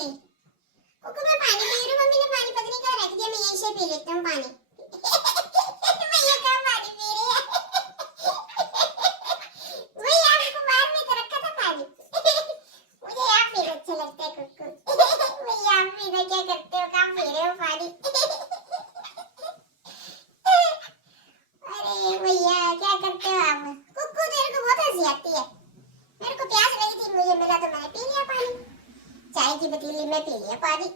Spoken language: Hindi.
पानी। कुकु मैं पानी पी रही हूँ, मम्मी ने पानी पता नहीं कहाँ रख दिया, मैं यहीं से पी लेती हूँ पानी। भैया कहाँ पानी पी रहे हैं? भैया आपको बाहर में तो रखा था पानी। मुझे यहाँ पीना अच्छा लगता है कुकु। भैया आप पीना क्या करते हो, कहाँ पी रहे हो पानी? अरे भैया क्या करते हो आप? कुकु तेरे को बहुत हंसी आती है। मेरे को प्यास लगी थी, मुझे मिला तो मैंने पी लिया पानी। चाय की पतीली में पी लिया पानी।